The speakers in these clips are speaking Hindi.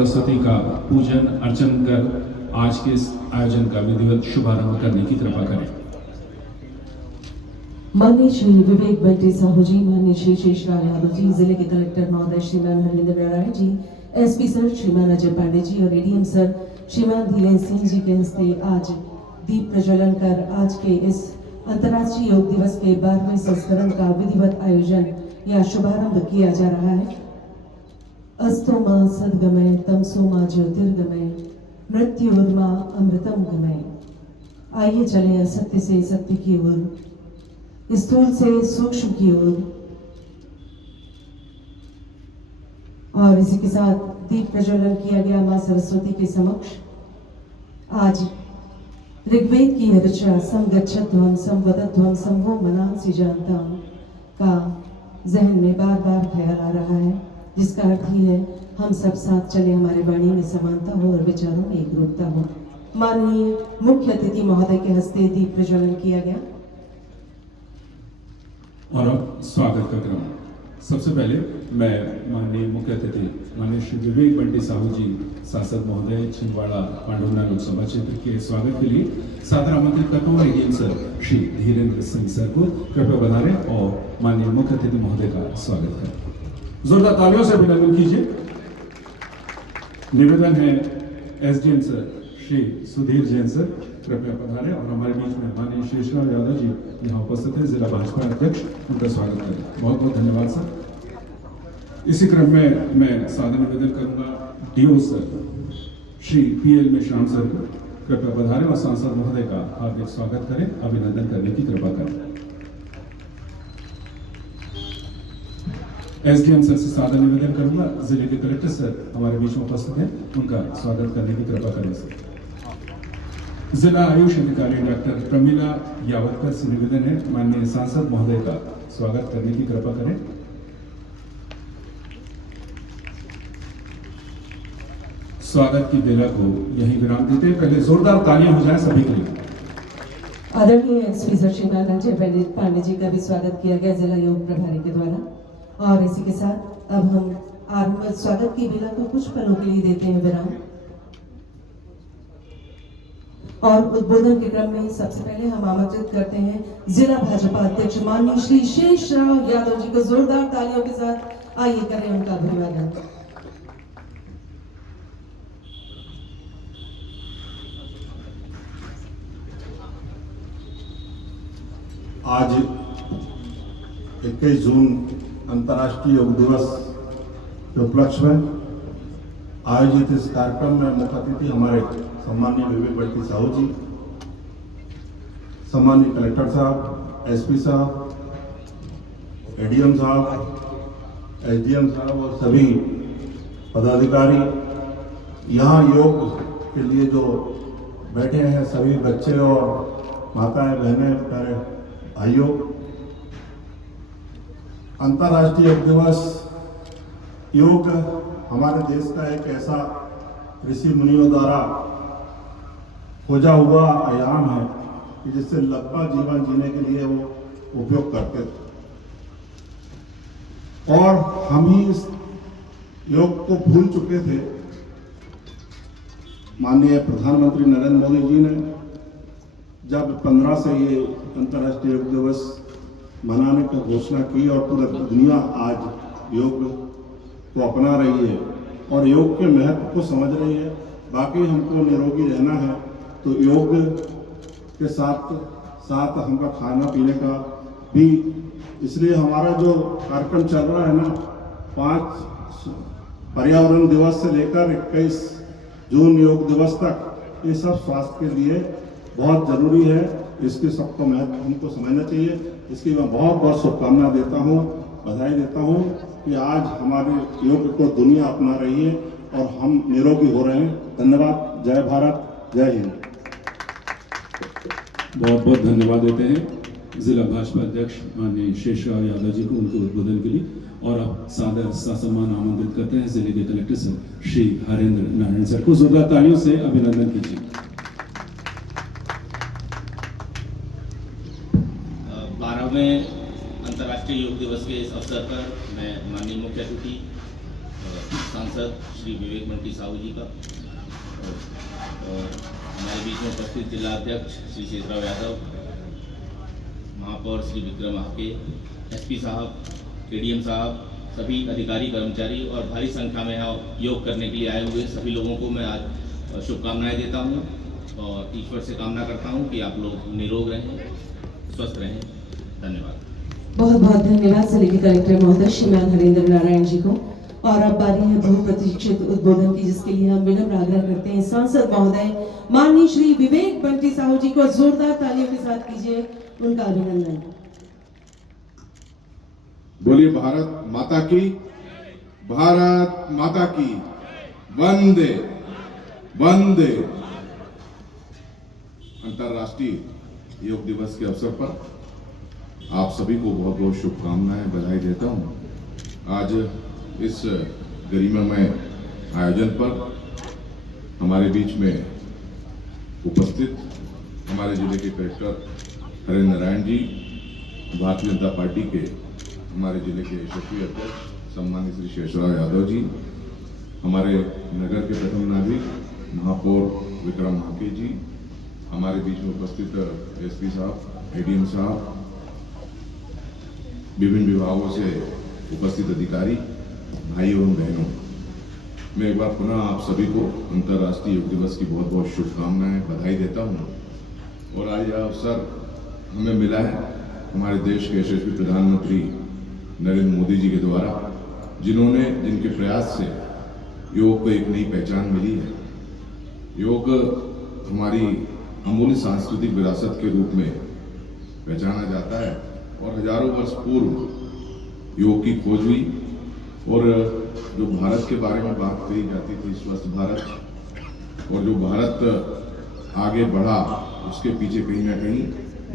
सरस्वती का पूजन अर्चन कर आज के इस आयोजन का विधिवत शुभारंभ करने की कृपा करें। माननीय श्री विवेक बंटी साहू जी, माननीय श्री शेषराव यादव जी, जिले के कलेक्टर महोदय श्रीमान हरविंदर नारायण जी, एसपी सर श्रीमान अजय पांडे जी और एडीएम सर श्रीमान धीरेन्द्र सिंह जी के हस्ते आज दीप प्रज्वलन कर आज के इस अंतर्राष्ट्रीय योग दिवस के 12वें संस्करण का विधिवत आयोजन या शुभारंभ किया जा रहा है। अस्तो मां सद्गमय तमसो मां ज्योतिर्गमय मृत्युर्मा अमृतम गमय। आइए चले असत्य से सत्य की ओर, स्थूल से सूक्ष्म की ओर। और इसी के साथ दीप प्रज्वलन किया गया मां सरस्वती के समक्ष। आज ऋग्वेद की ऋचा समगच्छध्वम समवदध्वम समवो मनांसि जानताम का जहन में बार बार ख्याल आ रहा है, जिसका अर्थ ही है हम सब साथ चले, हमारे वाणी में समानता हो और विचारों में एकरूपता हो। माननीय मुख्य अतिथि महोदय के हस्ते दीप प्रज्वलन किया गया। और अब स्वागत का क्रम। सबसे पहले मैं माननीय मुख्य अतिथि माननीय श्री विवेक बंटी साहू जी सांसद महोदय छिंदवाड़ा पांडुना लोकसभा क्षेत्र के स्वागत के लिए सादर आमंत्रित करता हूँ ADM sir Shri Dhirendra Singh sir को कृपया बधाएं और माननीय मुख्य अतिथि महोदय का स्वागत करें। जोरदार तालियों से अभिनंदन कीजिए। निवेदन है SDM sir Shri Sudhir Jain sir कृपया पधारें और हमारे बीच में माननीय शेषराव यादव जी यहाँ उपस्थित हैं, जिला भाजपा अध्यक्ष, उनका स्वागत करें। बहुत बहुत धन्यवाद सर। इसी क्रम में मैं सादर निवेदन करूंगा DO sir Shri PL Meshram sir को कृपया पधारें और सांसद महोदय का हार्दिक स्वागत करें, अभिनंदन करने की कृपा करें। एसडीएम सर से सादर निवेदन करूंगा जिले के कलेक्टर सर हमारे बीच में उपस्थित हैं, उनका स्वागत करने की कृपा करें सर। जिला आयुष अधिकारी डॉक्टर प्रमीला यावतकर से निवेदन है माननीय सांसद महोदय का स्वागत करने की कृपा करें। स्वागत की बेला को यहीं विराम देते हैं। पहले जोरदार तालियां हो जाए सभी के लिए। आदरणीय एसपी सर श्रीमान अजय पांडे जी का भी स्वागत किया गया जिला योग प्रभारी के द्वारा। और इसी के साथ अब हम स्वागत की बेला को कुछ पलों के लिए देते हैं विराम। और उद्बोधन के क्रम में सबसे पहले हम आमंत्रित करते हैं जिला भाजपा अध्यक्ष माननीय श्री शेषराव यादव जी को जोरदार तालियों के साथ आइए करें उनका अभिवादन। आज 21 जून अंतर्राष्ट्रीय योग दिवस के उपलक्ष्य में आयोजित इस कार्यक्रम में मुख्य अतिथि हमारे सम्माननीय विवेक बंटी साहू जी, सम्माननीय कलेक्टर साहब, एसपी साहब, एडीएम साहब, एसडीएम साहब और सभी पदाधिकारी, यहाँ योग के लिए जो बैठे हैं सभी बच्चे और माताएं बहनें प्यारे भाइयों। अंतर्राष्ट्रीय योग दिवस योग हमारे देश का एक ऐसा ऋषि मुनियों द्वारा खोजा हुआ आयाम है कि जिससे लंबा जीवन जीने के लिए वो उपयोग करते थे और हम ही इस योग को भूल चुके थे। माननीय प्रधानमंत्री नरेंद्र मोदी जी ने जब 15 से ये अंतर्राष्ट्रीय योग दिवस मनाने की घोषणा की और पूरी दुनिया आज योग को अपना रही है और योग के महत्व को समझ रही है। बाकी हमको निरोगी रहना है तो योग के साथ साथ हमका खाना पीने का भी, इसलिए हमारा जो कार्यक्रम चल रहा है ना 5 पर्यावरण दिवस से लेकर 21 जून योग दिवस तक, ये सब स्वास्थ्य के लिए बहुत जरूरी है। इसके सबको महत्व हमको समझना चाहिए। इसकी मैं बहुत बहुत शुभकामना देता हूँ, बधाई देता हूँ कि आज हमारे योग को दुनिया अपना रही है और हम निरोगी हो रहे हैं। धन्यवाद। जय भारत, जय हिंद। बहुत बहुत धन्यवाद देते हैं जिला भाजपा अध्यक्ष माननीय शेषराव यादव जी को उनके उद्बोधन के लिए। और अब सादर सम्मान आमंत्रित करते हैं जिले के collector sir Shri Harendra Narayan sir को। जोरदार तालियों से अभिनंदन कीजिए। 12वें अंतर्राष्ट्रीय योग दिवस के इस अवसर पर मैं माननीय मुख्य अतिथि सांसद श्री विवेक बंटी साहू जी का, और हमारे बीच में उपस्थित जिला अध्यक्ष श्री शेषराव यादव, महापौर श्री विक्रम हाके, एसपी साहब, एडीएम साहब, सभी अधिकारी कर्मचारी और भारी संख्या में यहाँ योग करने के लिए आए हुए सभी लोगों को मैं आज शुभकामनाएं देता हूँ और ईश्वर से कामना करता हूँ कि आप लोग निरोग रहें, स्वस्थ रहें। धन्यवाद। बहुत बहुत धन्यवाद जिले के कलेक्टर महोदय श्रीमान हरेंद्र नारायण जी को। और अब बारी है बहुप्रतीक्षित उद्बोधन की, जिसके लिए हम विनम्र आग्रह करते हैं सांसद महोदय माननीय श्री विवेक बंटी साहू जी को जोरदार तालियों के साथ कीजिए उनका अभिनंदन। बोलिए भारत माता की, भारत माता की, वंदे वंदे। अंतर्राष्ट्रीय योग दिवस के अवसर पर आप सभी को बहुत बहुत शुभकामनाएं, बधाई देता हूं। आज इस गरिमामय आयोजन पर हमारे बीच में उपस्थित हमारे जिले के कलेक्टर हरेंद्र नारायण जी, भारतीय जनता पार्टी के हमारे जिले के यशस्वी अध्यक्ष सम्मानित श्री शेषराव यादव जी, हमारे नगर के प्रथम नागरिक महापौर विक्रम हाके जी, हमारे बीच में उपस्थित एसपी साहब, एडीएम साहब, विभिन्न विभागों से उपस्थित अधिकारी, भाइयों और बहनों, मैं एक बार पुनः आप सभी को अंतर्राष्ट्रीय योग दिवस की बहुत बहुत शुभकामनाएं, बधाई देता हूं। और आज यह अवसर हमें मिला है हमारे देश के यशस्वी प्रधानमंत्री नरेंद्र मोदी जी के द्वारा, जिनके प्रयास से योग को एक नई पहचान मिली है। योग हमारी अमूल्य सांस्कृतिक विरासत के रूप में पहचाना जाता है और हजारों वर्ष पूर्व योग की खोज हुई और जो भारत के बारे में बात कही जाती थी, स्वस्थ भारत, और जो भारत आगे बढ़ा उसके पीछे कहीं ना कहीं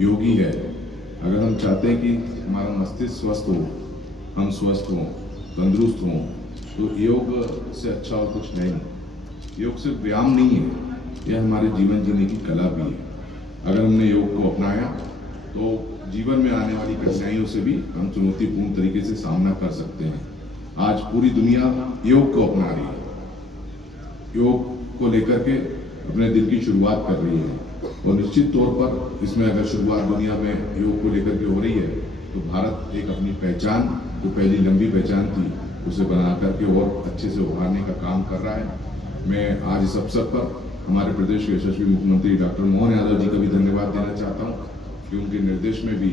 योग ही है। अगर हम चाहते हैं कि हमारा मस्तिष्क स्वस्थ हो, हम स्वस्थ हों, तंदुरुस्त हों, तो योग से अच्छा और कुछ नहीं। योग सिर्फ व्यायाम नहीं है, यह हमारे जीवन जीने की कला भी है। अगर हमने योग को अपनाया तो जीवन में आने वाली कठिनाइयों से भी हम चुनौतीपूर्ण तरीके से सामना कर सकते हैं। आज पूरी दुनिया योग को अपना रही है, योग को लेकर के अपने दिन की शुरुआत कर रही है और निश्चित तौर पर इसमें अगर शुरुआत दुनिया में योग को लेकर के हो रही है तो भारत एक अपनी पहचान, जो पहली लंबी पहचान थी, उसे बना करके और अच्छे से उभारने का काम कर रहा है। मैं आज इस अवसर पर हमारे प्रदेश के यशस्वी मुख्यमंत्री डॉक्टर मोहन यादव जी का भी धन्यवाद देना चाहता हूँ कि उनके निर्देश में भी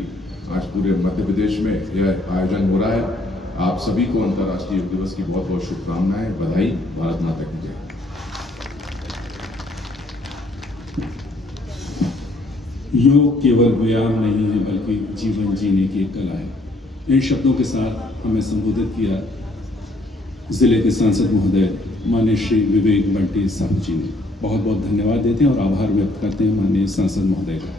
आज पूरे मध्य प्रदेश में यह आयोजन हो रहा है। आप सभी को अंतर्राष्ट्रीय योग दिवस की बहुत बहुत शुभकामनाएं, बधाई। भारत माता की जय। योग केवल व्यायाम नहीं है बल्कि जीवन जीने की एक कला है। इन शब्दों के साथ हमें संबोधित किया जिले के सांसद महोदय माननीय श्री विवेक बंटी साहू जी ने। बहुत बहुत धन्यवाद देते हैं और आभार व्यक्त करते हैं माननीय सांसद महोदय का।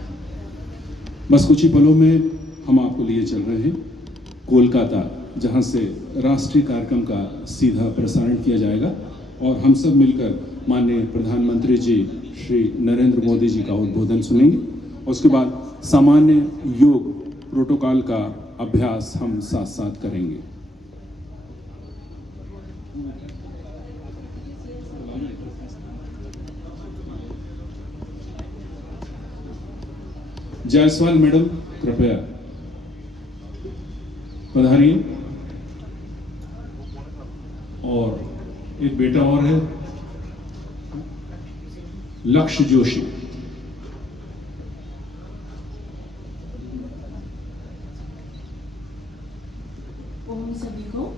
बस कुछ ही पलों में हम आपको लिए चल रहे हैं कोलकाता, जहां से राष्ट्रीय कार्यक्रम का सीधा प्रसारण किया जाएगा और हम सब मिलकर माननीय प्रधानमंत्री जी श्री नरेंद्र मोदी जी का उद्बोधन सुनेंगे। उसके बाद सामान्य योग प्रोटोकॉल का अभ्यास हम साथ साथ करेंगे। जायसवाल मैडम कृपया पधारिए। और एक बेटा और है, लक्ष्य जोशी। ओम सभी को,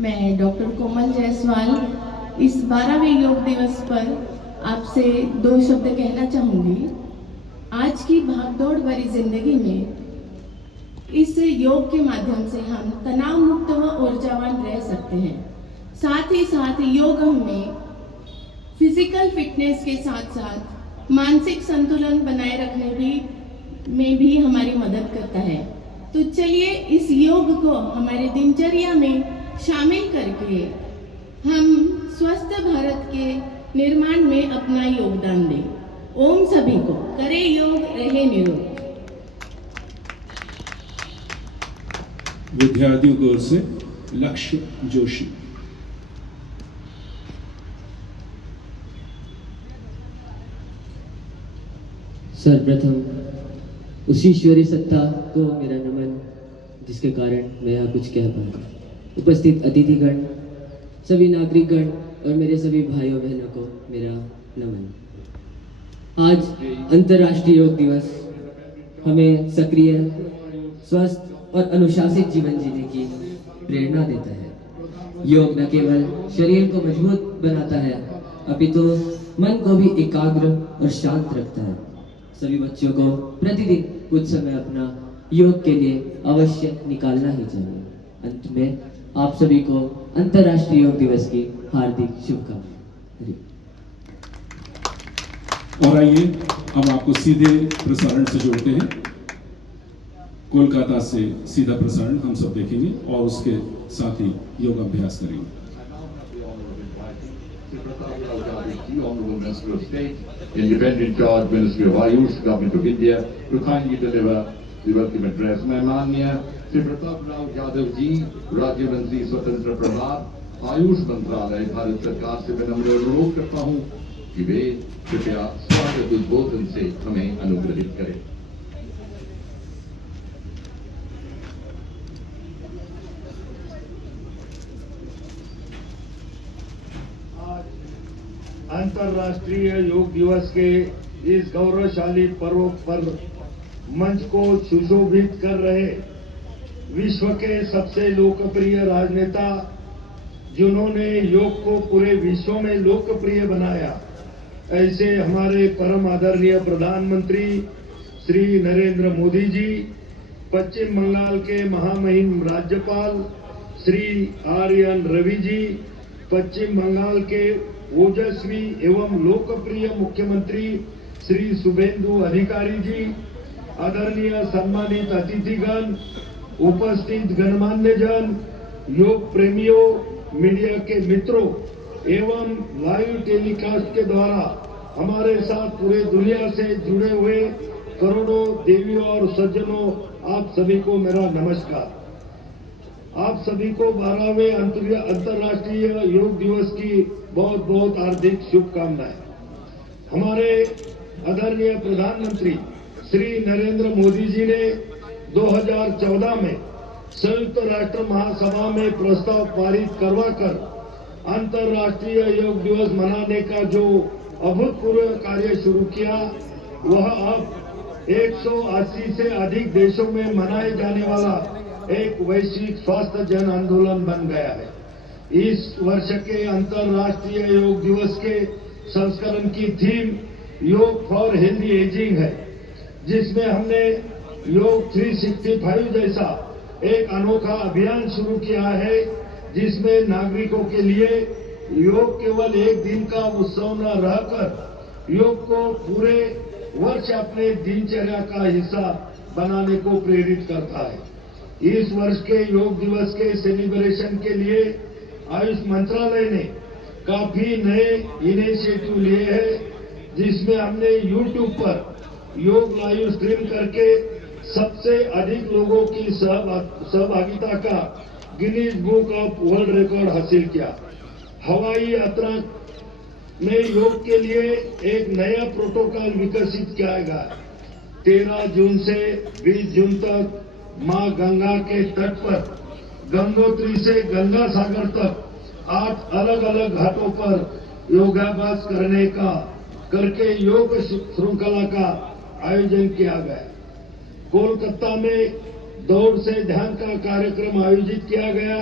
मैं डॉक्टर कोमल जायसवाल इस 12वें योग दिवस पर आपसे 2 शब्द कहना चाहूंगी। आज की भागदौड़ भरी जिंदगी में इस योग के माध्यम से हम तनाव मुक्त व ऊर्जावान रह सकते हैं। साथ ही साथ योग हमें फिजिकल फिटनेस के साथ साथ मानसिक संतुलन बनाए रखने में भी हमारी मदद करता है। तो चलिए इस योग को हमारे दिनचर्या में शामिल करके हम स्वस्थ भारत के निर्माण में अपना योगदान दें। ओम सभी को, करें योग, रहे निरोग। विद्यार्थियों की ओर से लक्ष्य जोशी। सर्वप्रथम उस ईश्वरीय सत्ता को मेरा नमन जिसके कारण मैं यहाँ कुछ कह पाया। उपस्थित अतिथिगण, सभी नागरिकगण और मेरे सभी भाइयों बहनों को मेरा नमन। आज अंतर्राष्ट्रीय योग दिवस हमें सक्रिय, स्वस्थ और अनुशासित जीवन जीने की प्रेरणा देता है। योग न केवल शरीर को मजबूत बनाता है अपितु मन को भी एकाग्र और शांत रखता है। सभी बच्चों को प्रतिदिन कुछ समय अपना योग के लिए अवश्य निकालना ही चाहिए। अंत में आप सभी को अंतर्राष्ट्रीय योग दिवस की हार्दिक शुभकामनाएं। और आइए अब आपको सीधे प्रसारण से जोड़ते हैं। कोलकाता से सीधा प्रसारण हम सब देखेंगे और उसके साथ ही योगाभ्यास करेंगे। Honorable Minister of State, Independent Charge Ministry of Ayush, Government of India, to kindly deliver the welcome address. मैं माननीय श्री प्रताप राव यादव जी, राज्य मंत्री स्वतंत्र प्रभार, आयुष मंत्रालय, भारत सरकार से विनम्र अनुरोध करता हूँ कि वे कृपया स्वागत उद्बोधन से हमें अनुग्रहित करें। अंतर्राष्ट्रीय योग दिवस के इस गौरवशाली पर्व पर मंच को सुशोभित कर रहे विश्व के सबसे लोकप्रिय राजनेता, जिन्होंने योग को पूरे विश्व में लोकप्रिय बनाया, ऐसे हमारे परम आदरणीय प्रधानमंत्री श्री नरेंद्र मोदी जी, पश्चिम बंगाल के महामहिम राज्यपाल श्री आर.एन. रवि जी, पश्चिम बंगाल के ओजस्वी एवं लोकप्रिय मुख्यमंत्री श्री शुभेंदु अधिकारी जी, आदरणीय सम्मानित अतिथिगण, उपस्थित गणमान्य जन, योग प्रेमियों, मीडिया के मित्रों एवं लाइव टेलीकास्ट के द्वारा हमारे साथ पूरे दुनिया से जुड़े हुए करोड़ों देवियों और सज्जनों, आप सभी को मेरा नमस्कार। आप सभी को 12वें अंतर्राष्ट्रीय योग दिवस की बहुत बहुत हार्दिक शुभकामनाएं। हमारे आदरणीय प्रधानमंत्री श्री नरेंद्र मोदी जी ने 2014 में संयुक्त राष्ट्र महासभा में प्रस्ताव पारित करवाकर अंतर्राष्ट्रीय योग दिवस मनाने का जो अभूतपूर्व कार्य शुरू किया, वह अब 180 से अधिक देशों में मनाए जाने वाला एक वैश्विक स्वास्थ्य जन आंदोलन बन गया है। इस वर्ष के अंतर्राष्ट्रीय योग दिवस के संस्करण की थीम योग फॉर हेल्दी एजिंग है, जिसमें हमने योग 365 जैसा एक अनोखा अभियान शुरू किया है, जिसमें नागरिकों के लिए योग केवल एक दिन का उत्सव न रहकर योग को पूरे वर्ष अपने दिनचर्या का हिस्सा बनाने को प्रेरित करता है। इस वर्ष के योग दिवस के सेलिब्रेशन के लिए आयुष मंत्रालय ने काफी नए इनिशिएटिव लिए हैं, जिसमें हमने YouTube पर योग लाइव स्ट्रीम करके सबसे अधिक लोगों की सहभागिता का Guinness book of world record हासिल किया। हवाई यात्रा में योग के लिए एक नया प्रोटोकॉल विकसित किया गया। 13 जून से 20 जून तक मां गंगा के तट पर गंगोत्री से गंगा सागर तक 8 अलग अलग घाटों पर योगाभ्यास करके योग श्रृंखला का आयोजन किया गया। कोलकाता में दौड़ से ध्यान का कार्यक्रम आयोजित किया गया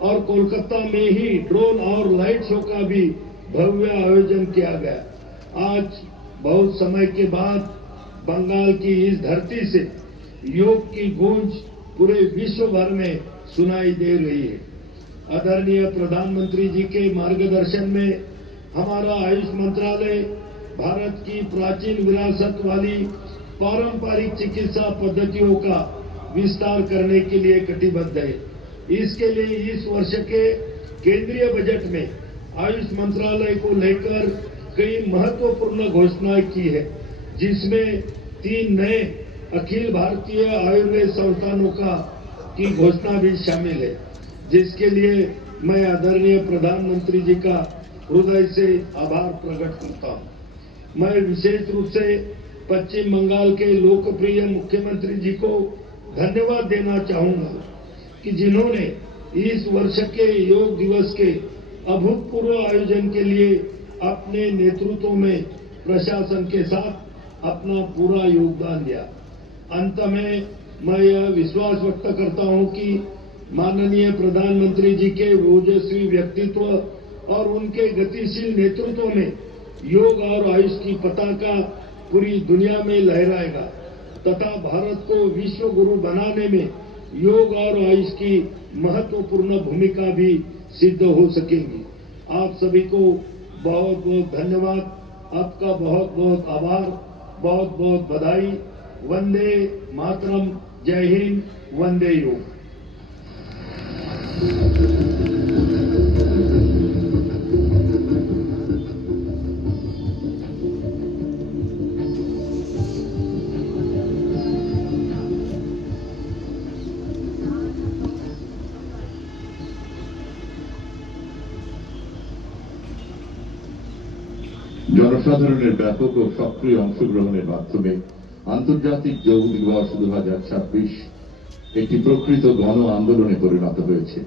और कोलकाता में ही ड्रोन और लाइट शो का भी भव्य आयोजन किया गया। आज बहुत समय के बाद बंगाल की इस धरती से योग की गूंज पूरे विश्व भर में सुनाई दे रही है। आदरणीय प्रधानमंत्री जी के मार्गदर्शन में हमारा आयुष मंत्रालय भारत की प्राचीन विरासत वाली पारंपरिक चिकित्सा पद्धतियों का विस्तार करने के लिए कटिबद्ध है। इसके लिए इस वर्ष के केंद्रीय बजट में आयुष मंत्रालय को लेकर कई महत्वपूर्ण घोषणाएं की है, जिसमें 3 नए अखिल भारतीय आयुर्वेद संस्थानों की घोषणा भी शामिल है, जिसके लिए मैं आदरणीय प्रधानमंत्री जी का हृदय से आभार प्रकट करता हूं। मैं विशेष रूप से पश्चिम बंगाल के लोकप्रिय मुख्यमंत्री जी को धन्यवाद देना चाहूंगा कि जिन्होंने इस वर्ष के योग दिवस के अभूतपूर्व आयोजन के लिए अपने नेतृत्व में प्रशासन के साथ अपना पूरा योगदान दिया। अंत में मैं यह विश्वास व्यक्त करता हूं कि माननीय प्रधानमंत्री जी के ओजस्वी व्यक्तित्व और उनके गतिशील नेतृत्व में योग और आयुष की पताका पूरी दुनिया में लहराएगा तथा भारत को विश्व गुरु बनाने में योग और आयुष की महत्वपूर्ण भूमिका भी सिद्ध हो सकेंगी। आप सभी को बहुत बहुत धन्यवाद, आपका बहुत बहुत आभार, बहुत बहुत बधाई। वंदे मातरम, जय हिंद, वंदे योग। জনসাধারণের ব্যাপক ও সক্রিয় অংশগ্রহণের মাধ্যমে আন্তর্জাতিক যোগ দিবস 2026 একটি প্রকৃত গণ আন্দোলনে পরিণত হয়েছে।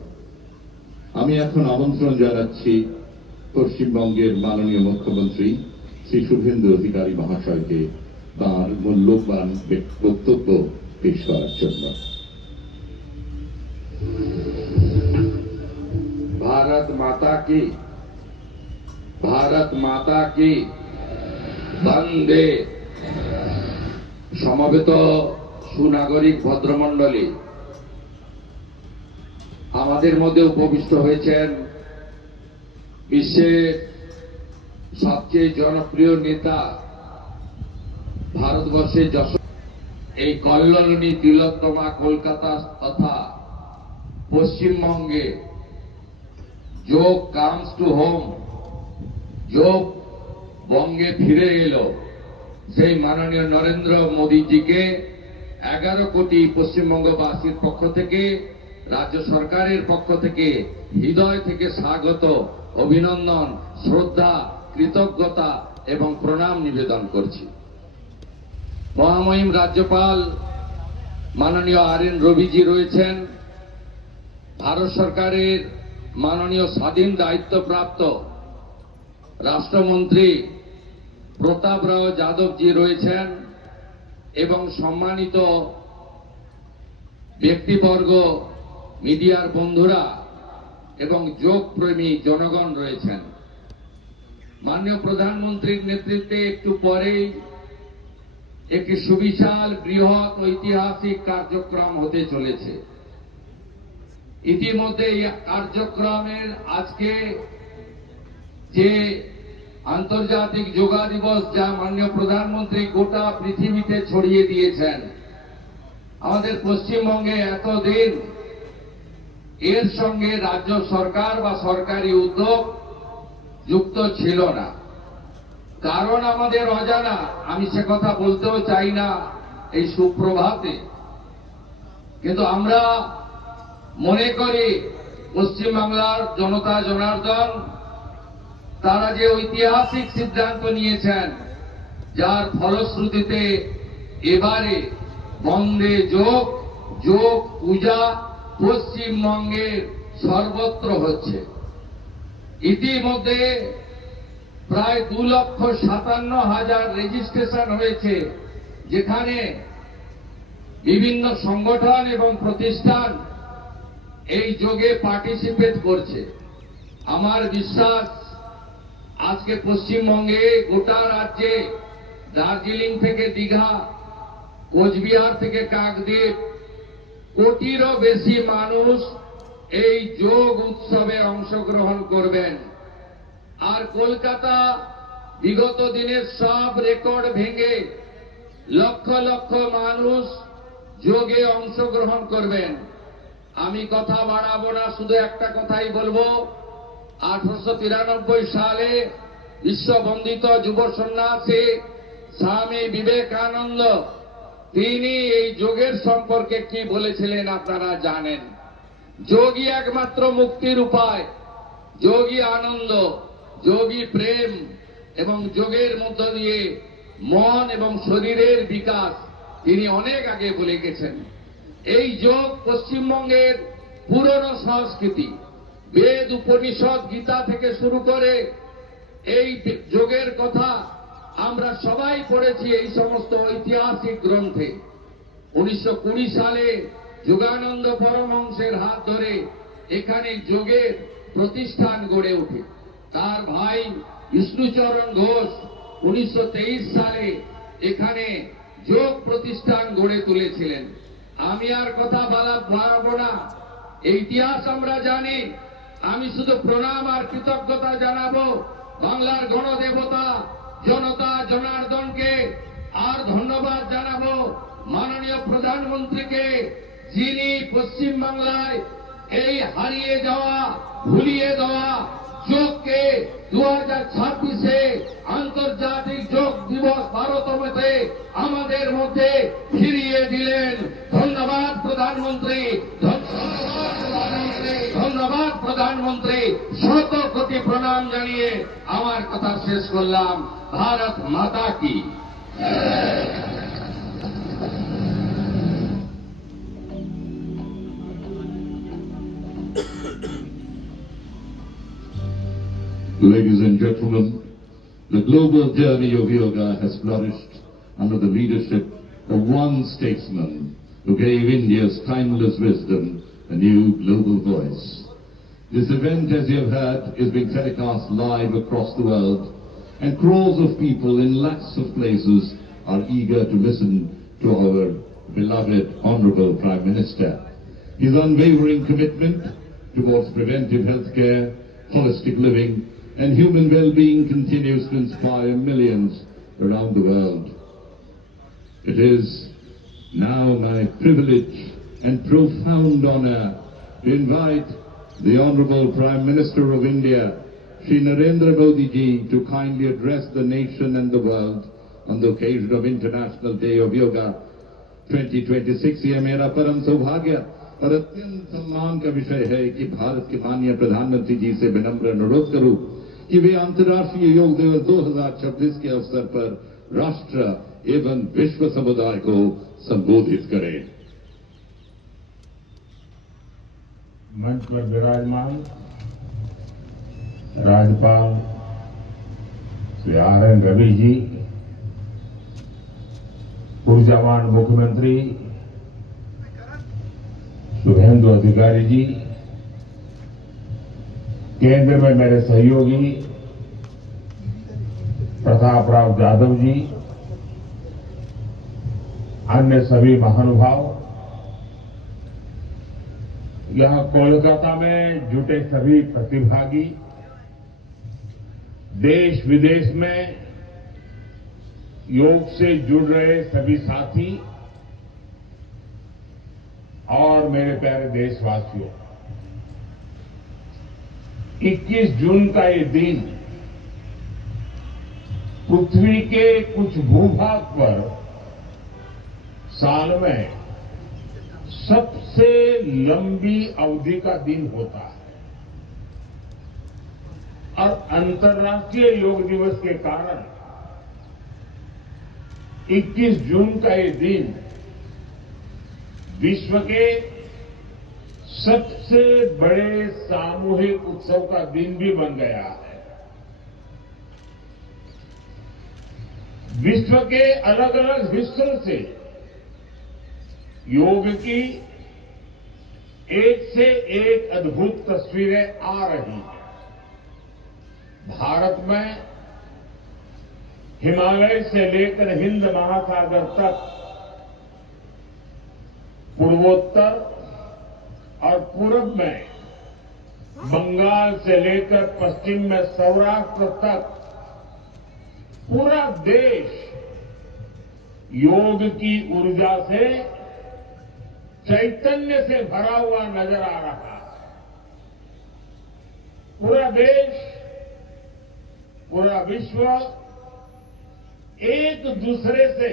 আমি এখন আমন্ত্রণ জানাচ্ছি পশ্চিমবঙ্গের মাননীয় মুখ্যমন্ত্রী শ্রী শুভেন্দু অধিকারী মহাশয়কে তাঁর মূল্যবান বক্তব্য পেশ করার জন্য। भारत माता की वंदे। সমবেত সুনাগরিক ভদ্রমণ্ডলী, আমাদের মধ্যে উপবিষ্ট হয়েছেন বিশ্বের সবচেয়ে জনপ্রিয় নেতা, ভারতবর্ষের এই কল্যাণী তিলোত্তমা কলকাতা তথা পশ্চিমবঙ্গে যোগ কামস টু হোম, যোগ বঙ্গে ফিরে এলো, সেই মাননীয় নরেন্দ্র মোদীজিকে 11 কোটি পশ্চিমবঙ্গবাসীর পক্ষ থেকে, রাজ্য সরকারের পক্ষ থেকে হৃদয় থেকে স্বাগত, অভিনন্দন, শ্রদ্ধা, কৃতজ্ঞতা এবং প্রণাম নিবেদন করছি। মহামহিম রাজ্যপাল মাননীয় RN রবিজি রয়েছেন, ভারত সরকারের মাননীয় স্বাধীন দায়িত্বপ্রাপ্ত রাষ্ট্রমন্ত্রী প্রতাপ রাও যাদবজি রয়েছেন এবং সম্মানিত ব্যক্তিবর্গ, মিডিয়ার বন্ধুরা এবং যোগপ্রেমী জনগণ রয়েছেন। মাননীয় প্রধানমন্ত্রীর নেতৃত্বে একটু পরেই একটি সুবিশাল বৃহৎ ঐতিহাসিক কার্যক্রম হতে চলেছে। ইতিমধ্যে এই কার্যক্রমের আজকে যে আন্তর্জাতিক যোগা দিবস, যা মাননীয় প্রধানমন্ত্রী গোটা পৃথিবীতে ছড়িয়ে দিয়েছেন, আমাদের পশ্চিমবঙ্গে এতদিন এর সঙ্গে রাজ্য সরকার বা সরকারি উদ্যোগ যুক্ত ছিল না। কারণ আমাদের অজানা, আমি সে কথা বলতেও চাই না এই সুপ্রভাতে, কিন্তু আমরা মনে করি পশ্চিমবাংলার জনতা জনার্দন তারা যে ঐতিহাসিক সিদ্ধান্ত নিয়েছেন, যার ফলশ্রুতিতে এবারে বন্দে যোগ, যোগ পূজা পশ্চিমবঙ্গের সর্বত্র হচ্ছে। ইতিমধ্যে প্রায় 2,57,000 রেজিস্ট্রেশন হয়েছে, যেখানে বিভিন্ন সংগঠন এবং প্রতিষ্ঠান এই যোগে পার্টিসিপেট করছে। আমার বিশ্বাস আজকে পশ্চিমবঙ্গে গোটা রাজ্যে দার্জিলিং থেকে দীঘা, কোচবিহার থেকে কাকদ্বীপ কোটিরও বেশি মানুষ এই যোগ উৎসবে অংশগ্রহণ করবেন। আর কলকাতা বিগত দিনের সব রেকর্ড ভেঙে লক্ষ লক্ষ মানুষ যোগে অংশগ্রহণ করবেন। আমি কথা বাড়াবো না, শুধু একটা কথাই বলবো, 1893 সালে বিশ্ববন্দিত যুব সন্ন্যাসী স্বামী বিবেকানন্দ তিনি এই যোগের সম্পর্কে কি বলেছিলেন আপনারা জানেন। যোগই একমাত্র মুক্তির উপায়, যোগী আনন্দ, যোগী প্রেম এবং যোগের মধ্য দিয়ে মন এবং শরীরের বিকাশ তিনি অনেক আগে বলে গেছেন। এই যোগ পশ্চিমবঙ্গের পুরনো সংস্কৃতি, বেদ উপনিষদ গীতা থেকে শুরু করে এই যোগের কথা আমরা সবাই পড়েছি এই সমস্ত ঐতিহাসিক গ্রন্থে। 1920 সালে যোগানন্দ পরমহংসের হাত ধরে এখানে যোগের প্রতিষ্ঠান গড়ে ওঠে। তার ভাই বিষ্ণুচরণ ঘোষ 1923 সালে এখানে যোগ প্রতিষ্ঠান গড়ে তুলেছিলেন। আমি আর কথা বাড়াবো না, এই ইতিহাস আমরা জানি। আমি শুধু প্রণাম আর কৃতজ্ঞতা জানাবো বাংলার গণদেবতা জনতা জনার্দনকে, আর ধন্যবাদ জানাবো মাননীয় প্রধানমন্ত্রীকে, যিনি পশ্চিম বাংলায় এই হারিয়ে যাওয়া ভুলিয়ে দেওয়া যোগকে 2026-এ আন্তর্জাতিক যোগ দিবস ভারতমেতে আমাদের মধ্যে ফিরিয়ে দিলেন। ধন্যবাদ প্রধানমন্ত্রী, ধন্যবাদ প্রধানমন্ত্রী। শত কোটি প্রণাম জানিয়ে আমার কথা শেষ করলাম। ভারত মাতা কি। Ladies and gentlemen, the global journey of yoga has flourished under the leadership of one statesman who gave India's timeless wisdom a new global voice. This event, as you have heard, is being telecast live across the world, and crores of people in lakhs of places are eager to listen to our beloved Honorable Prime Minister. His unwavering commitment towards preventive healthcare, holistic living, and human well-being continues to inspire millions around the world. It is now my privilege and profound honor to invite the Honorable Prime Minister of India, Shri Narendra Modi ji, to kindly address the nation and the world on the occasion of International Day of Yoga 2026. यह मेरा परम सौभाग्य और अत्यंत सम्मान का विषय है कि भारत के माननीय प्रधानमंत्री जी से विनम्र अनुरोध करूं कि वे अंतर्राष्ट्रीय योग दिवस 2026 के अवसर पर राष्ट्र एवं विश्व समुदाय को संबोधित करें। मंच पर विराजमान राज्यपाल श्री RN रवि जी, ऊर्जावान मुख्यमंत्री शुभेंदु अधिकारी जी, केंद्र में मेरे सहयोगी प्रताप राव यादव जी, अन्य सभी महानुभाव, यहाँ कोलकाता में जुटे सभी प्रतिभागी, देश विदेश में योग से जुड़ रहे सभी साथी और मेरे प्यारे देशवासियों, 21 जून का ये दिन पृथ्वी के कुछ भूभाग पर साल में सबसे लंबी अवधि का दिन होता है और अंतर्राष्ट्रीय योग दिवस के कारण 21 जून का ये दिन विश्व के सबसे बड़े सामूहिक उत्सव का दिन भी बन गया है। विश्व के अलग अलग हिस्सों से योग की एक से एक अद्भुत तस्वीरें आ रही हैं। भारत में हिमालय से लेकर हिंद महासागर तक, पूर्वोत्तर और पूर्व में बंगाल से लेकर पश्चिम में सौराष्ट्र तक पूरा देश योग की ऊर्जा से चैतन्य से भरा हुआ नजर आ रहा है। पूरा देश, पूरा विश्व एक दूसरे से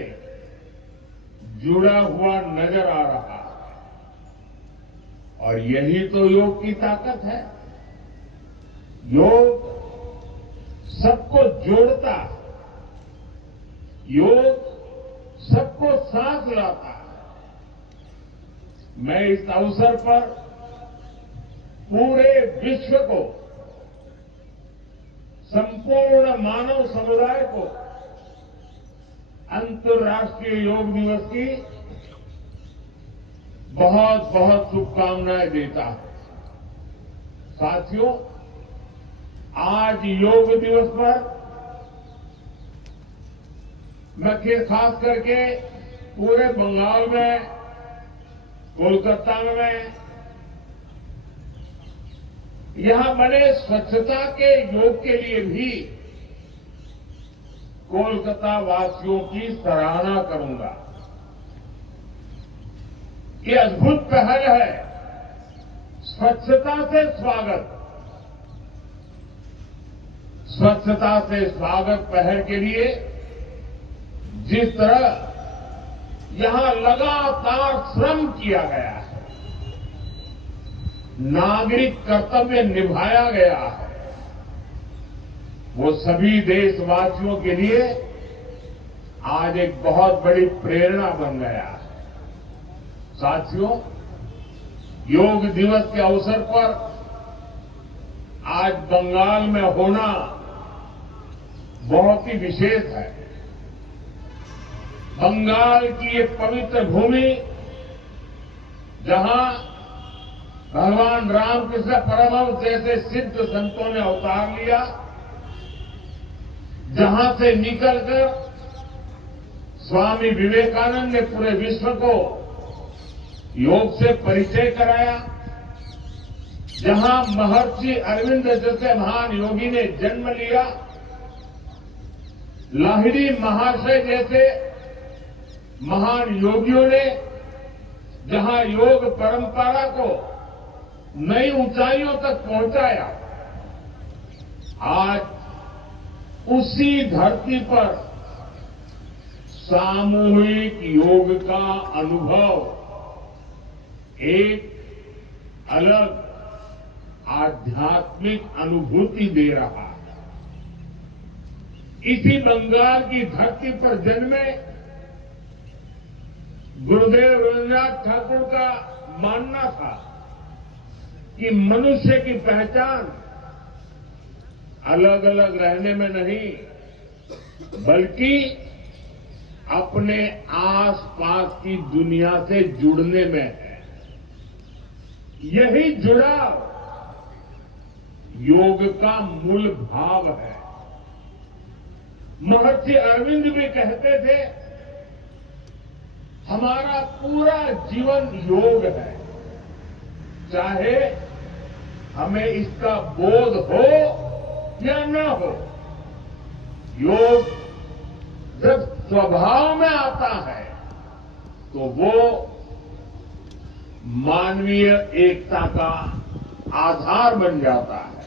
जुड़ा हुआ नजर आ रहा है और यही तो योग की ताकत है। योग सबको जोड़ता है, योग सबको साथ लाता है। मैं इस अवसर पर पूरे विश्व को, संपूर्ण मानव समुदाय को अंतर्राष्ट्रीय योग दिवस की बहुत बहुत शुभकामनाएं देता हूं। साथियों, आज योग दिवस पर मैं खास करके पूरे बंगाल में, कोलकाता में, यहां बने स्वच्छता के योग के लिए भी कोलकाता वासियों की सराहना करूंगा। ये अद्भुत पहल है, स्वच्छता से स्वागत। स्वच्छता से स्वागत पहल के लिए जिस तरह यहां लगातार श्रम किया गया है, नागरिक कर्तव्य निभाया गया है, वो सभी देशवासियों के लिए आज एक बहुत बड़ी प्रेरणा बन गया है। साथियों, योग दिवस के अवसर पर आज बंगाल में होना बहुत ही विशेष है। बंगाल की ये पवित्र भूमि, जहां भगवान रामकृष्ण परमहंस जैसे सिद्ध संतों ने अवतार लिया, जहां से निकलकर स्वामी विवेकानंद ने पूरे विश्व को योग से परिचय कराया, जहां महर्षि अरविंद जैसे महान योगी ने जन्म लिया, लाहिड़ी महाशय जैसे महान योगियों ने जहां योग परंपरा को नई ऊंचाइयों तक पहुंचाया, आज उसी धरती पर सामूहिक योग का अनुभव एक अलग आध्यात्मिक अनुभूति दे रहा है। इसी बंगाल की धरती पर जन्मे गुरुदेव रवींद्रनाथ ठाकुर का मानना था कि मनुष्य की पहचान अलग अलग रहने में नहीं, बल्कि अपने आसपास की दुनिया से जुड़ने में है। यही जुड़ाव योग का मूल भाव है। महर्षि अरविंद भी कहते थे, हमारा पूरा जीवन योग है, चाहे हमें इसका बोध हो या न हो। योग जब स्वभाव में आता है तो वो मानवीय एकता का आधार बन जाता है।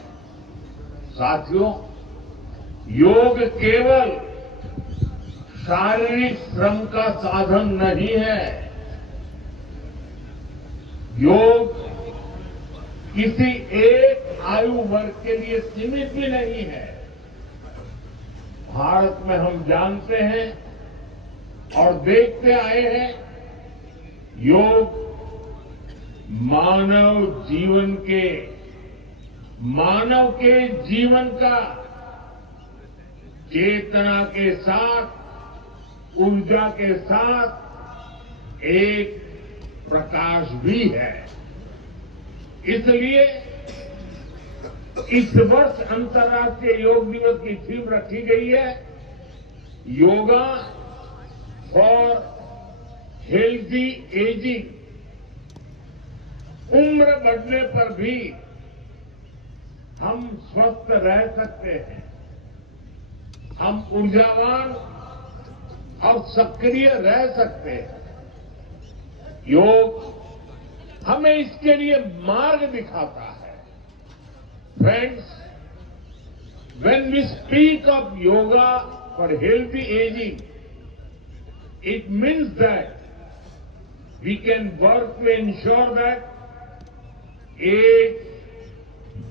साथियों, योग केवल शारीरिक श्रम का साधन नहीं है। योग किसी एक आयु वर्ग के लिए सीमित भी नहीं है। भारत में हम जानते हैं और देखते आए हैं, योग मानव के जीवन का चेतना के साथ, ऊर्जा के साथ एक प्रकाश भी है। इसलिए इस वर्ष अंतर्राष्ट्रीय योग दिवस की थीम रखी गई है, योगा फॉर हेल्दी एजिंग। उम्र बढ़ने पर भी हम स्वस्थ रह सकते हैं, हम ऊर्जावान और सक्रिय रह सकते हैं। योग हमें इसके लिए मार्ग दिखाता है। Friends, when we speak of yoga for healthy aging, it means that we can work to ensure that age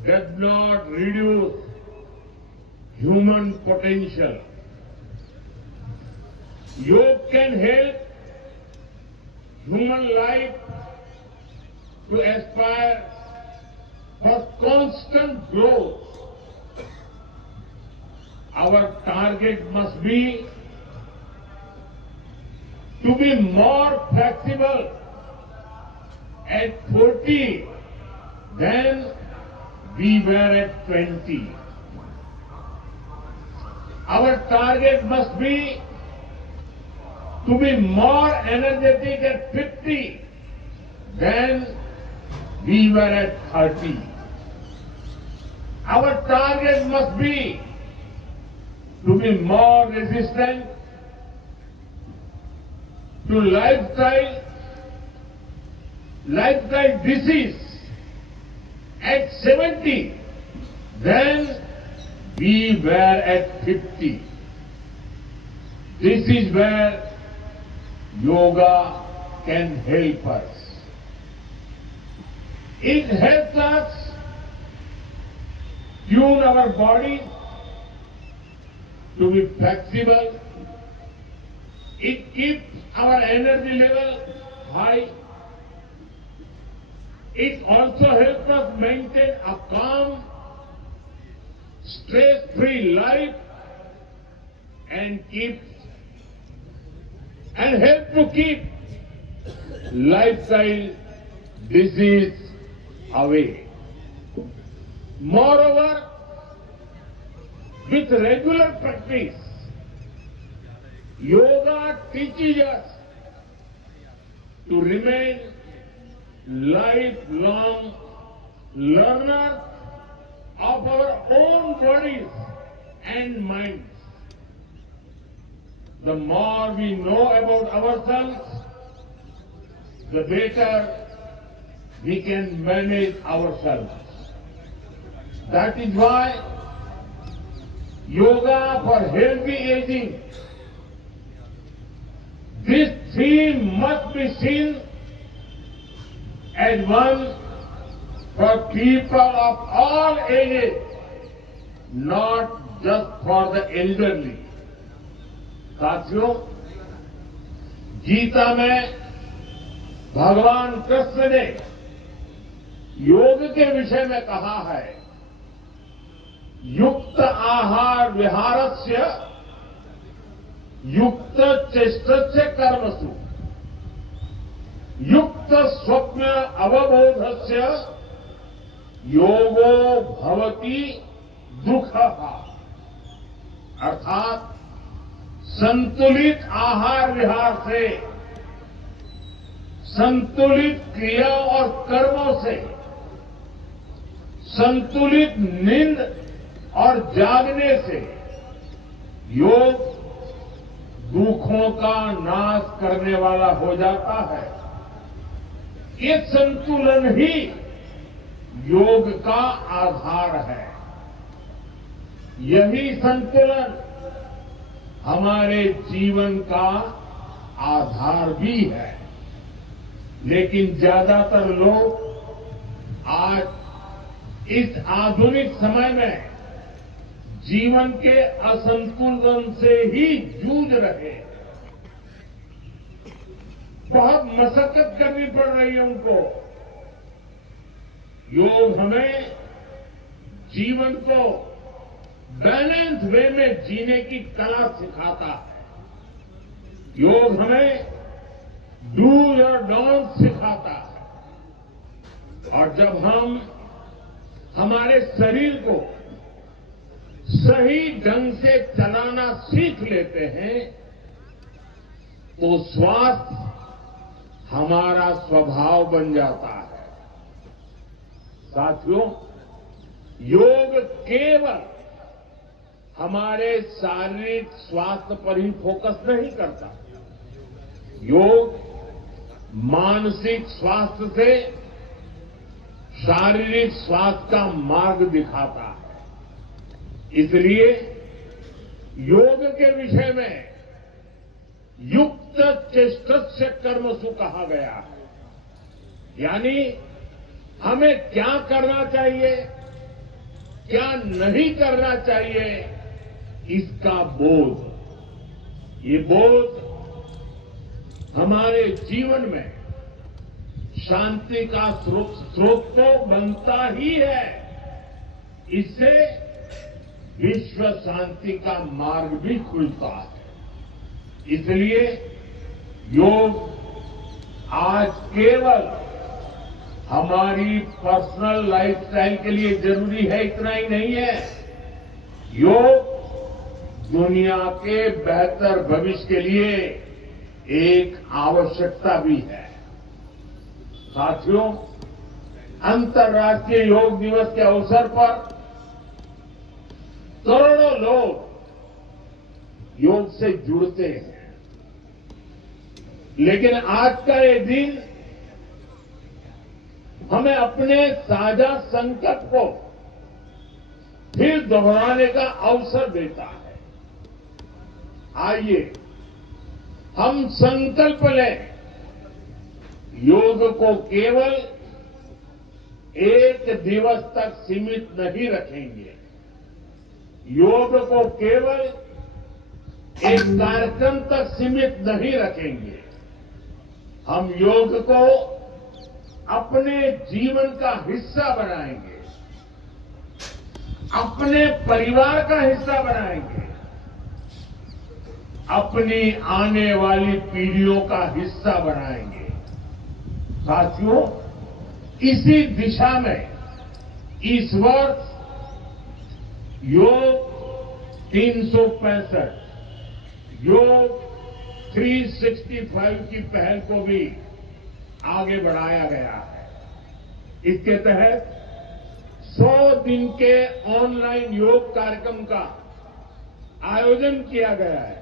does not reduce human potential. Yoga can help human life to aspire for constant growth. Our target must be to be more flexible at 40 than we were at 20. Our target must be to be more energetic at 50 than we were at 30. Our target must be to be more resistant to lifestyle disease at 70 than we were at 50. This is where yoga can help us. It helps us tune our body to be flexible. It keeps our energy level high. It also helps us maintain a calm, stress-free life and help to keep lifestyle disease away. Moreover, with regular practice, yoga teaches us to remain lifelong learners of our own bodies and minds. The more we know about ourselves, the better we can manage ourselves. That is why yoga for healthy aging, this theme must be seen as one for people of all ages, not just for the elderly. साथियों, गीता में भगवान कृष्ण ने योग के विषय में कहा है, युक्त आहार विहारस्य युक्त चेष्टस्य कर्मसु युक्त स्वप्न अवबोधस्य योगो भवति दुःखः। अर्थात संतुलित आहार विहार से, संतुलित क्रिया और कर्मों से, संतुलित नींद और जागने से योग दुखों का नाश करने वाला हो जाता है। ये संतुलन ही योग का आधार है। यही संतुलन हमारे जीवन का आधार भी है। लेकिन ज्यादातर लोग आज इस आधुनिक समय में जीवन के असंतुलन से ही जूझ रहे हैं। बहुत मशक्कत करनी पड़ रही है उनको। योग हमें जीवन को बैलेंस वे में जीने की कला सिखाता है। योग हमें डूज और डोंट सिखाता है। और जब हम हमारे शरीर को सही ढंग से चलाना सीख लेते हैं तो स्वास्थ्य हमारा स्वभाव बन जाता है। साथियों, योग केवल हमारे शारीरिक स्वास्थ्य पर ही फोकस नहीं करता। योग मानसिक स्वास्थ्य से शारीरिक स्वास्थ्य का मार्ग दिखाता है। इसलिए योग के विषय में युक्त चेष्टस्य कर्मसु कहा गया है। यानी हमें क्या करना चाहिए, क्या नहीं करना चाहिए, इसका बोध। ये बोध हमारे जीवन में शांति का स्रोत तो बनता ही है, इससे विश्व शांति का मार्ग भी खुलता है। इसलिए योग आज केवल हमारी पर्सनल लाइफस्टाइल के लिए जरूरी है इतना ही नहीं है, योग दुनिया के बेहतर भविष्य के लिए एक आवश्यकता भी है। साथियों, अंतर्राष्ट्रीय योग दिवस के अवसर पर करोड़ों लोग योग से जुड़ते हैं, लेकिन आज का ये दिन हमें अपने साझा संकल्प को फिर दोहराने का अवसर देता है। आइए हम संकल्प लें, योग को केवल एक दिवस तक सीमित नहीं रखेंगे, योग को केवल एक कार्यक्रम तक सीमित नहीं रखेंगे, हम योग को अपने जीवन का हिस्सा बनाएंगे, अपने परिवार का हिस्सा बनाएंगे, अपनी आने वाली पीढ़ियों का हिस्सा बनाएंगे। साथियों, इसी दिशा में इस वर्ष योग 365 योग 365 की पहल को भी आगे बढ़ाया गया है। इसके तहत 100 दिन के ऑनलाइन योग कार्यक्रम का आयोजन किया गया है,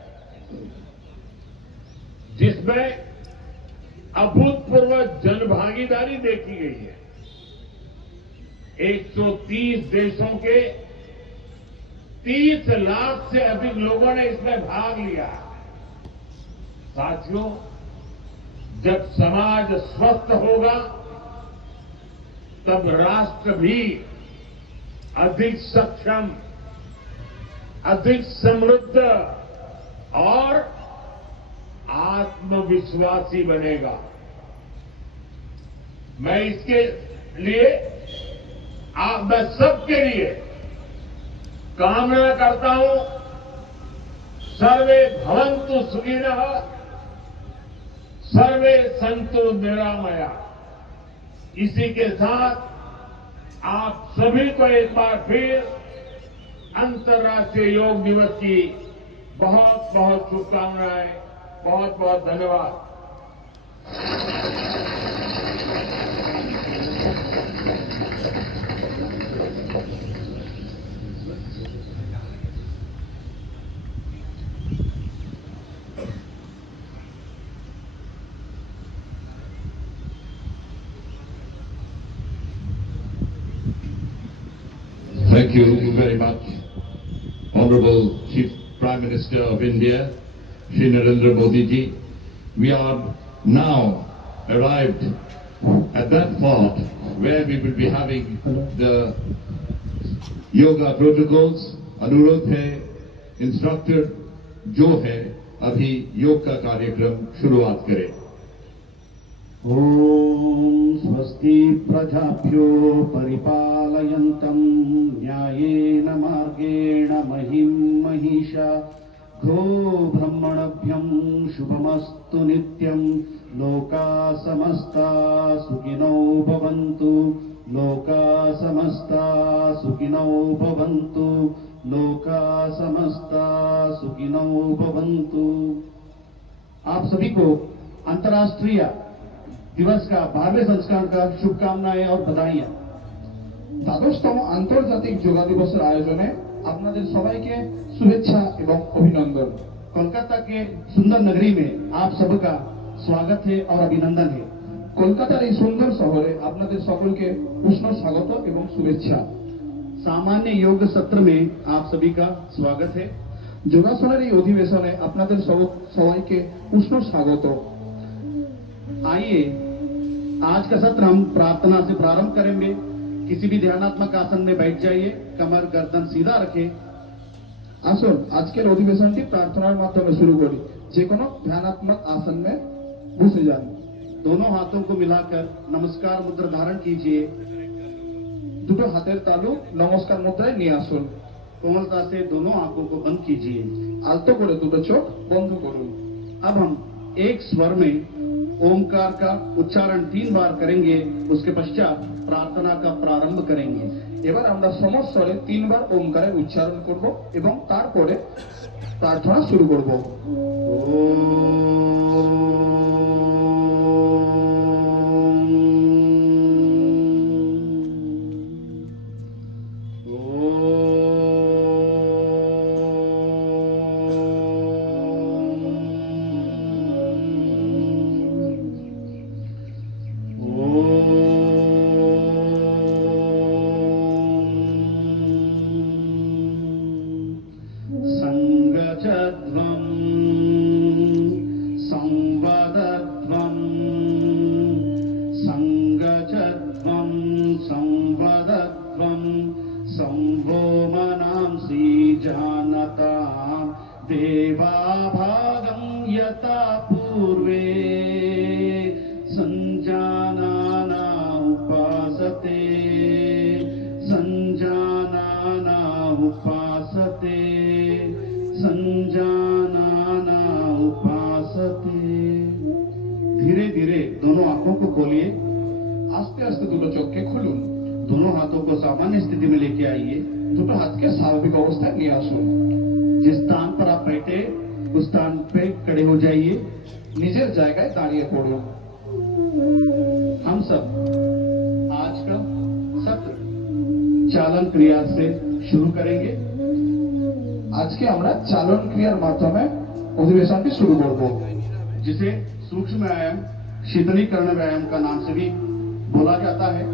जिसमें अभूतपूर्व जनभागीदारी देखी गई है। 130 देशों के 30 लाख से अधिक लोगों ने इसमें भाग लिया। साथियों, जब समाज स्वस्थ होगा तब राष्ट्र भी अधिक सक्षम, अधिक समृद्ध और आत्मविश्वासी बनेगा। मैं इसके लिए मैं सबके लिए कामना करता हूं, सर्वे भवन्तु सुखिनः, सर्वे सन्तु निरामया। इसी के साथ आप सभी को एक बार फिर अंतर्राष्ट्रीय योग दिवस की बहुत बहुत शुभकामनाएं, बहुत बहुत धन्यवाद। Thank you very much, Honorable Chief Prime Minister of India, Shri Narendra Modi ji. We are now arrived at that part where we will be having the yoga protocols. अनुरोध है, इंस्ट्रक्टर जो है अभी योग का कार्यक्रम शुरुआत करें। ओम स्वस्ति प्रजाभ्यो परिपालयन्तं न्यायेन मार्गेण महिं महिषा गो ब्रह्मणभ्यं शुभमस्तु नित्यं लोका समस्ता सुखिनो भवन्तु लोका समस्ता सुखिनो भवन्तु लोका समस्ता सुखिनो भवन्तु। आप सभी को अंतर्राष्ट्रीय दिवस का 12वें संस्करण का शुभकामनाएं और बधाइयां। দ্বাদশতম আন্তর্জাতিক যোগা দিবসের আয়োজনে আপনাদের সবাইকে শুভেচ্ছা এবং অভিনন্দন। कोलकाता के सुंदर नगरी में आप सबका स्वागत है और अभिनंदन है। কলকাতার এই সুন্দর শহরে আপনাদের সকলকে উষ্ণ স্বাগত এবং শুভেচ্ছা। सामान्य योग सत्र में आप सभी का स्वागत है। যোগাসনের এই অধিবেশনে আপনাদের সবাইকে উষ্ণ স্বাগত। आइए आज का सत्र हम प्रार्थना से प्रारंभ करेंगे। किसी भी ध्यानात्मक आसन में बैठ जाइए, कमर गर्दन सीधा रखें। আসুন আজকের অধিবেশনটি প্রার্থনার মাধ্যমে শুরু করি। যে কোনো ধ্যানাত্মক আসনে बसे जान। दोनों हाथों को मिलाकर नमस्कार मुद्रा धारण कीजिए। দুটো হাতের তালু নমস্কার মুদ্রায় নিয়ে আসুন। कोमलता से दोनों आंखों को बंद कीजिए। আলতো করে দুটো চোখ বন্ধ করুন। अब हम एक स्वर में ओमकार का उच्चारण 3 बार करेंगे, उसके पश्चात प्रार्थना का प्रारंभ करेंगे। এবার আমরা সমস্বরে 3 বার ওমকারের উচ্চারণ করব এবং তারপরে প্রার্থনা শুরু করব। संगचध्वं संवदध्वं संगचध्वं संवदध्वं संवो मनांसि जानता देवाभागं यथा पूर्वे संजानाना उपासते संजानाना उपासते संजानाना उपासते। धीरे धीरे दोनों आंखों को खोलिए। আস্তে আস্তে দুটো চোখকে খুলুন। दोनों हाथों को सामान्य स्थिति में लेके आइए। দুটো হাতকে স্বাভাবিক অবস্থায় নিয়ে আসুন। जिस स्थान पर आप बैठे उस स्थान पे खड़े हो जाइए। নিজের জায়গায় দাঁড়িয়ে পড়ুন। हम सब आज का सत्र चालन क्रिया से शुरू करेंगे। আজকে আমরা চালন ক্রিয়ার মাধ্যমে অধিবেশনটি শুরু করব, जिसे सूक्ष्म व्यायाम शीतलीकरण व्यायाम का नाम से भी बोला जाता है।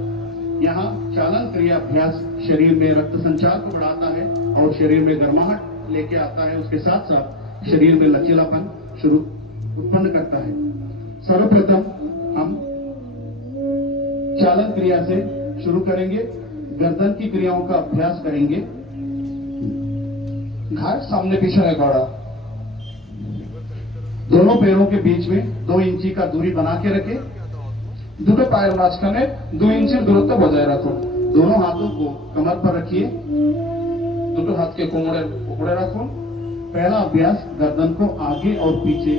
यहाँ चालन क्रिया अभ्यास शरीर में रक्त संचार को बढ़ाता है और शरीर में गर्माहट लेके आता है। उसके साथ साथ शरीर में लचीलापन उत्पन्न करता है। सर्वप्रथम हम चालन क्रिया से शुरू करेंगे। गर्दन की क्रियाओं का अभ्यास करेंगे। ঘাড় সামনে পিছনে করা। दोनों पैरों के बीच में 2 इंची का दूरी बना के रखें। দুটো পায়ের মাঝখানে 2 ইঞ্চির দূরত্ব বজায় রাখুন। दोनों हाथों को कमर पर रखिए। দুটো হাতকে কোমরের উপরে রাখুন। पहला अभ्यास गर्दन को आगे और पीछे